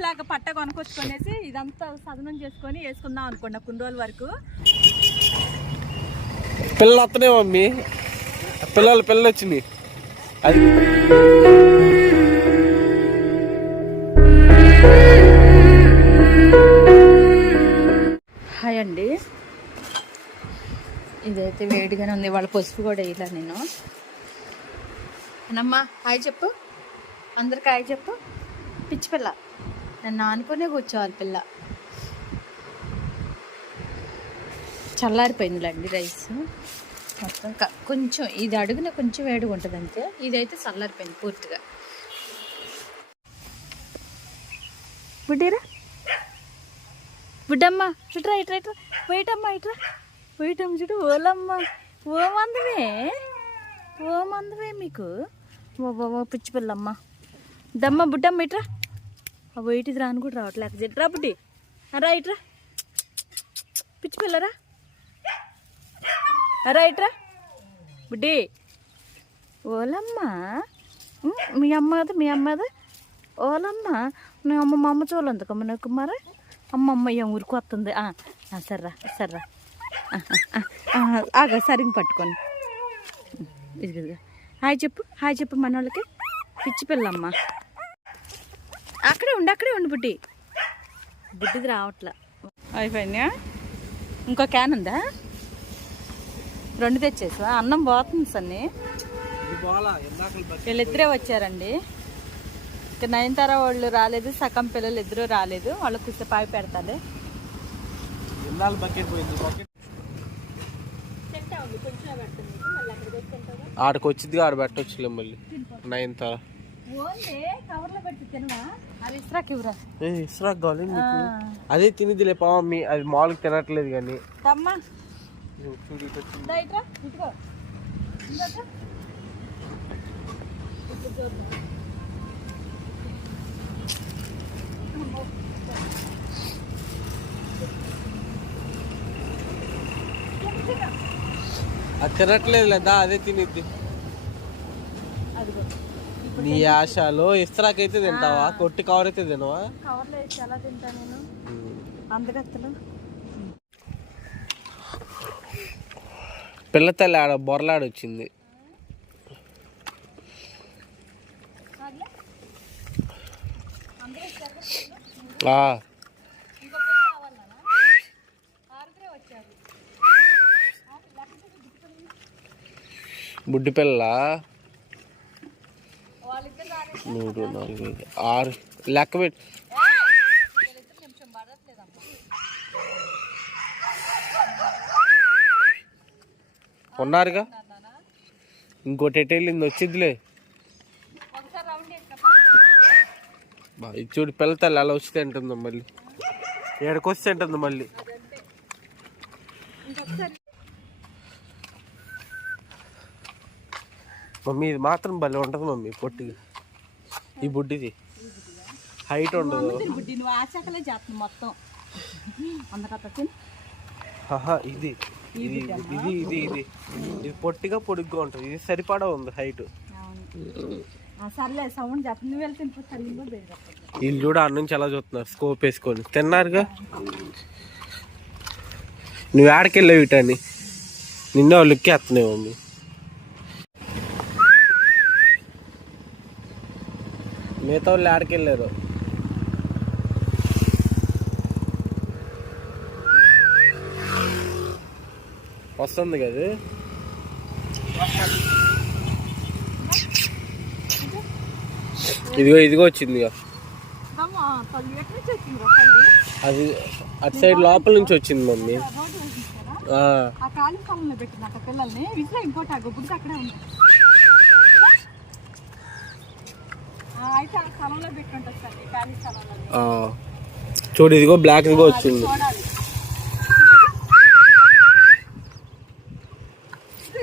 లాగా పట్ట కొనుకొచ్చుకొనేసి ఇదంతా సదనం చేసుకొని వేసుకుందాం అనుకున్నా కొన్ని రోజుల వరకు. పిల్లలు వస్తున్నాయి మమ్మీ. పిల్లలు పిల్లలు వచ్చింది. అది. హాయ్ అండి. ఇదైతే వేడిగానే ఉంది. వాళ్ళ పసుపు కూడా వేయలే నేను. అనమ్మా హాయ్ చెప్పు. అందరికి హాయ్ చెప్పు. పిచ్చి పిల్ల. నన్ను ఆనుకునే కూర్చోవాలి పిల్ల. చల్లారిపోయిందిలేండి రైస్. మొత్తం క- కొంచెం ఇది అడుగున కొంచెం వేడిగా ఉంటుంది అంతే. ఇదైతే చల్లారిపోయింది పూర్తిగా. బుడ్డీరా బుడ్డమ్మ ఇట్రా ఇట్రా ఇట్రా. పోయిటమ్మా ఇట్రా. వెయిటమ్మ చూడు ఓలమ్మ. ఓ మందమే. ఓ మందమే మీకు. ఓ ఓ ఓ పిచ్చి పిల్లమ్మ. దమ్మ బుడ్డమ్మ ఇట్రా. ఆ వెయిట్ ఇది రాను కూడా రావట్లేదు ఇట్రా బుడ్డి. రైట్రా రా పిచ్చి పిల్లరా. రైట్రా రా బుడ్డి. ఓలమ్మ. మీ అమ్మది మీ అమ్మది. ఓలమ్మ. నీ అమ్మ మా అమ్మ చూడలేందుకమ్మ నాకు మరి అమ్మ ఏం ఊరికి వస్తుంది. సర్రా సర్రా. ఆగా సరింగ్ సరిగ్గా పట్టుకొని. ఇది హాయ్ చెప్పు హాయ్ చెప్పు మన వాళ్ళకి పిచ్చి పిల్లమ్మ. అక్కడే ఉండి అక్కడే ఉండి బుడ్డి. బుడ్డిది రావట్లా. అయిపోయినా ఇంకో క్యాన్ ఉందా? రెండు తెచ్చేసా? అన్నం పోతుంది సన్ని. వీళ్ళిద్దరే వచ్చారండి. ఇక నయనతార వాళ్ళు రాలేదు సగం పిల్లలు ఇద్దరు రాలేదు. వాళ్ళకు కుసేపాయి పెడతాలే. ఎన్నాళ్ళు బకెట్ పోయింది? బకెట్ ఆడికి వచ్చింది ఆడ పెట్టొచ్చులే మళ్ళీ. నైన్ అది ఇస్రాకి ఇవ్వరా. ఏ ఇస్రా కావాలి నీకు అదే తినిదిలే పా మమ్మీ అది మామూలుగా తినట్లేదు కానీ. అది తినట్లేదు లేదా అదే తినిద్ది. నీ ఆశలో ఇస్త్రాకైతే తింటావా? కొట్టి కవర్ అయితే తినవా? కవర్లో వేసి ఎలా తింటా నేను. అందగత్తలు. పిల్ల తల్లి ఆడ బొరలాడొచ్చింది ఆ, బుడ్డి పిల్ల మూడు నాలుగు ఐదు ఆరు. లెక్క పెట్టి. ఉన్నారుగా ఇంకోటి ఎటు వెళ్ళింది? వచ్చిద్దిలే బా, ఇది చూడు పిల్ల తల్లి అలా వచ్చి తింటుందో మళ్ళీ. ఏడకొచ్చి తింటుంది మళ్ళీ. మమ్మీ ఇది మాత్రం భలే ఉంటుంది మమ్మీ పొట్టిగా ఈ బుడ్డిది. హైట్ ఉండదు. ఇది. ఇది ఇది ఇది ఇది. ఇది పొట్టిగా పొడుగ్గా ఉంటుంది. ఇది సరిపడా ఉంది హైట్ వీళ్ళు చూడ అన్న నుంచి ఎలా చూస్తున్నారు. స్కోప్ వేసుకొని. తిన్నారుగా? నువ్వు ఆడకెళ్ళావు వీటని నిన్న వాళ్ళు ఎక్కేస్తున్నాయి మమ్మీ. మిగతా వాళ్ళు ఆడకెళ్ళారు వస్తుంది కదా ఇదిగో ఇదిగో వచ్చింది అది అటు సైడ్ లోపల నుంచి వచ్చింది మమ్మీ. పిల్లల్ని. ఇంకోటి అక్కడే ఉంది ఆ, అయితే ఆ స్థలంలో పెట్టుంటుంది తల్లి ఖాళీ స్థలంలో ఆ. చూడు ఇదిగో బ్లాక్ ఇదిగో వచ్చింది. చూడాలి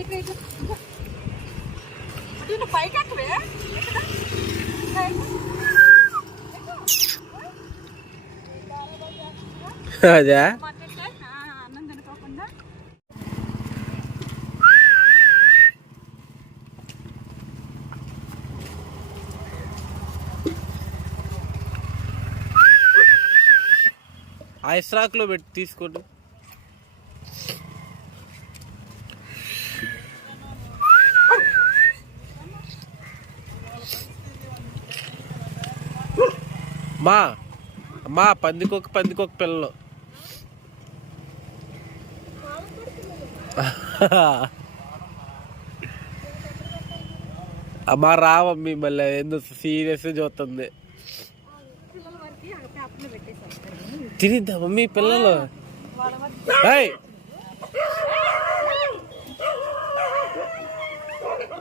ఇటు, ఇటు, ఇటు, ఇటు. ఇటు, ఇటు, పైకి ఎక్కవే ఎక్కడ? ఇంకా ఎక్కు. అదే మాట్లాడతా? ఆ, అన్నం తినుకోకుండా ఐస్ రాక్లో పెట్టి తీసుకోండి. మా అమ్మా పందికొక పందికొక పిల్లలు. అమ్మా రావమ్మి మళ్ళీ ఎందుకు సీరియస్ చూస్తుంది. తినిద్దా మమ్మీ పిల్లలు. ఏయ్!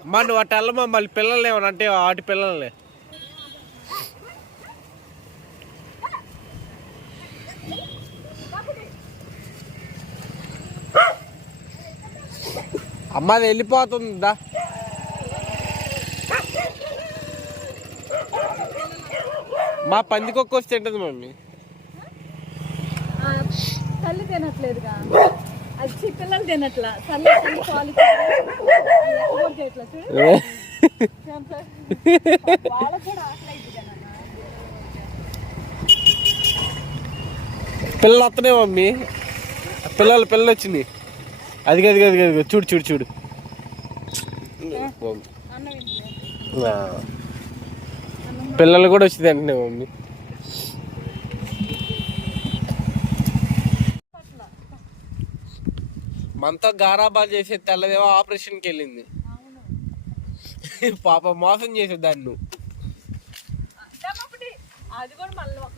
అమ్మా నువ్వు అటు వెళ్ళమా? మళ్ళీ పిల్లలు ఏమన్నా అంటే ఆటి పిల్లల్ని. అమ్మ అది వెళ్ళిపోతుంది దా. మా పందికొక్క వచ్చి తింటుంది మమ్మీ. తల్లి తినట్లేదుగా. అది పిల్లలు తినట్లా. తల్లి పాలు చేయట్లా చూడు. పిల్లలు వస్తున్నాయి మమ్మీ. పిల్లలు పిల్లలు వచ్చినాయి. అది అది అది అది చూడు చూడు చూడు. పిల్లలు కూడా వచ్చి తింటున్నాయి మమ్మీ. మనతో గారాబాల్ చేసే తెల్లదేవో ఆపరేషన్కి వెళ్ళింది. పాప మోసం చేసే దాన్ని. నువ్వు అది కూడా మళ్ళీ ఒక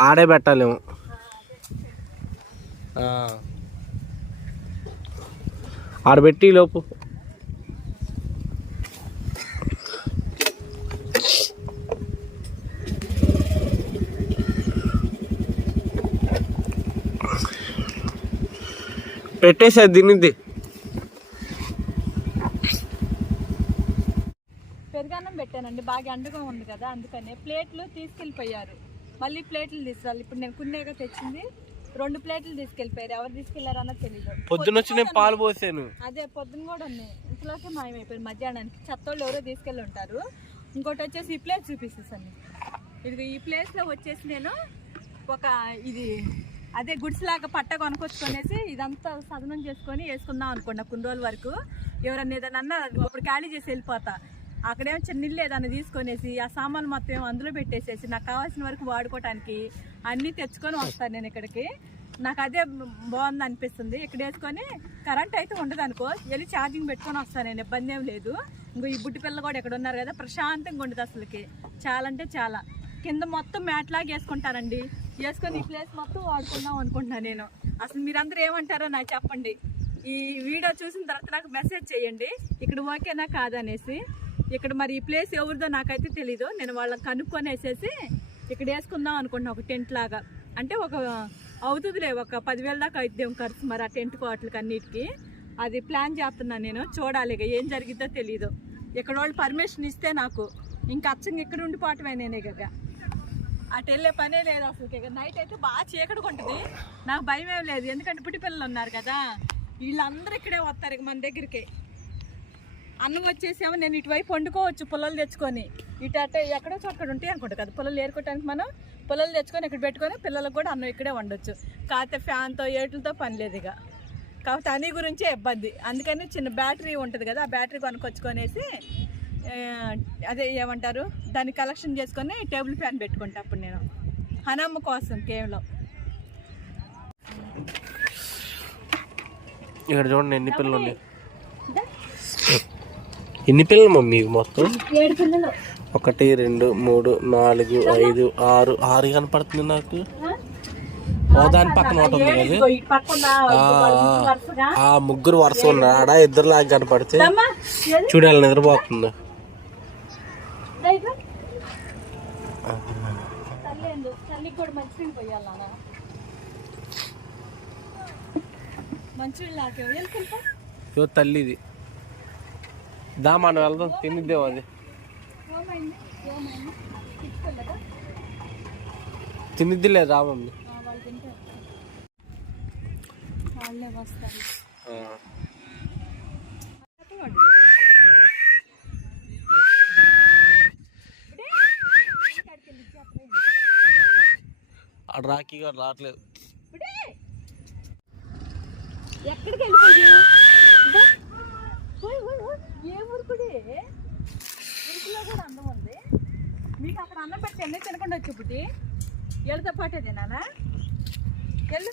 ఆడే పెట్టాలేమో. ఆడబెట్టి ఈ లోపు. పెట్టేసా తినిద్ది పెరుగన్నం పెట్టానండి బాగా ఎండగా ఉంది కదా అందుకని ప్లేట్లు తీసుకెళ్ళిపోయారు. మళ్ళీ ప్లేట్లు తీసుకురాలి. ఇప్పుడు నేను కున్నేగా తెచ్చింది రెండు ప్లేట్లు తీసుకెళ్ళిపోయారు. ఎవరు తీసుకెళ్ళారో అన్నది తెలీదు. పొద్దున వచ్చి నేను పాలు పోసాను. అదే పొద్దున కూడా ఉన్నాయి ఇంట్లోకి మాయమైపోయారు మధ్యాహ్నానికి. చెత్తోళ్ళు ఎవరో తీసుకెళ్ళి ఉంటారు ఇంకోటి వచ్చేసి ఈ ప్లేస్ చూపిస్తాను ఇది ఈ ప్లేస్లో వచ్చేసి నేను ఒక ఇది అదే గుడిసెలాగా పట్ట కొనుక్కొచ్చుకొనేసి ఇదంతా సదనం చేసుకొని వేసుకుందాం అనుకోండి కొన్ని రోజుల వరకు. ఎవరన్నా ఏదన్నా అన్నా అప్పుడు ఖాళీ చేసి వెళ్ళిపోతా. అక్కడేమో చిన్న ఇల్లు ఏదన్నా తీసుకొనేసి ఆ సామాన్లు మొత్తం ఏమో అందులో పెట్టేసేసి నాకు కావాల్సిన వరకు వాడుకోవటానికి అన్నీ తెచ్చుకొని వస్తాను నేను ఇక్కడికి. నాకు అదే బాగుంది అనిపిస్తుంది. ఇక్కడ వేసుకొని కరెంట్ అయితే ఉండదు అనుకో వెళ్ళి ఛార్జింగ్ పెట్టుకొని వస్తాను నేను ఇబ్బంది ఏం లేదు. ఇంకో ఈ బుట్టి పిల్ల కూడా ఇక్కడ ఉన్నారు కదా ప్రశాంతంగా ఉండదు అసలుకి. చాలా అంటే చాలా. కింద మొత్తం మ్యాట్ లాగా వేసుకొని ఈ ప్లేస్ మొత్తం వాడుకుందాం అనుకుంటున్నాను నేను. అసలు మీరందరూ ఏమంటారో నాకు చెప్పండి. ఈ వీడియో చూసిన తర్వాత నాకు మెసేజ్ చేయండి. ఇక్కడ ఓకేనా కాదనేసి. ఇక్కడ మరి ఈ ప్లేస్ ఎవరిదో నాకైతే తెలీదు. నేను వాళ్ళని కనుక్కొనేసేసి ఇక్కడ వేసుకుందాం అనుకుంటున్నా ఒక టెంట్ లాగా. అంటే ఒక అవుతుందిలే ఒక పదివేల దాకా అవుతుంది ఖర్చు మరి ఆ టెంట్ వాటికి అన్నిటికి. అది ప్లాన్ చేస్తున్నాను నేను. చూడాలి ఇక ఏం జరిగిద్దో తెలీదు. ఇక్కడ వాళ్ళు పర్మిషన్ ఇస్తే నాకు. ఇంకా అచ్చంగా ఇక్కడ ఉండిపోవటమే నేను ఇక అటు వెళ్ళే పనే లేదు అసలు నైట్ అయితే బాగా చీకటిగా ఉంటుంది నాకు భయం ఏం లేదు. ఎందుకంటే పుట్టి పిల్లలు ఉన్నారు కదా. వీళ్ళందరూ ఇక్కడే వస్తారు ఇక మన దగ్గరికి. అన్నం వచ్చేసేమో నేను ఇటువైపు వండుకోవచ్చు పుల్లలు తెచ్చుకొని. ఇటు అట్టే ఎక్కడో చోక్కడ ఉంటాయి అనుకుంటా కదా. పుల్లలు ఏరుకోవడానికి మనం పుల్లలు తెచ్చుకొని ఇక్కడ పెట్టుకొని పిల్లలకు కూడా అన్నం ఇక్కడే వండొచ్చు. కాకపోతే ఫ్యాన్తో ఏట్లతో పని లేదు ఇక. కాబట్టి అని గురించే ఇబ్బంది. అందుకని చిన్న బ్యాటరీ ఉంటుంది కదా ఆ బ్యాటరీ కొనుక్కొచ్చుకొనేసి అదే ఏమంటారు? దాన్ని కలెక్షన్ చేసుకొని టేబుల్ ఫ్యాన్ పెట్టుకుంటా అప్పుడు నేను. హనమ్మ కోసం కేవలం. ఇక్కడ చూడండి ఎన్ని పిల్లలు ఉన్నాయి. ఎన్ని పిల్లలు మమ్మీ మొత్తం? ఒకటి రెండు మూడు నాలుగు ఐదు ఆరు. ఆరు కనపడుతుంది నాకు. ఓ దాని పక్కన ఒకటి ఉంది కదా. ఆ, ముగ్గురు వరుస ఉన్నారు. ఆడ ఇద్దరు లాగా కనపడితే? చూడాలి నిద్రపోతుంది దా ఇటు. తల్లి ఏందో, తల్లికి కూడా మంచినీళ్ళు పోయాలి నాన్న మంచినీళ్ళు నాకేమో వెళ్ళుకుంటా ఇదో తల్లి ఇది దా మనం వెళ్దాం తినిద్దాం అది. తినిద్దిలే రా మమ్మీ. వాళ్ళే వస్తారు ఆ. ఆడు రాఖీ గారు రావట్లేదు బుడ్డి ఎక్కడికి వెళ్ళిపోయి ఇదో. ఓయ్, ఓయ్, ఓయ్, ఏ ఊరుకుడి ఉరుకులో రాఖీ గారు రావట్లేదు. మీకు అక్కడ అన్నం పెట్టి ఎన్ని తినకుండా వచ్చి బుడ్డి వీళ్ళతో పాటే తినాలా వెళ్ళు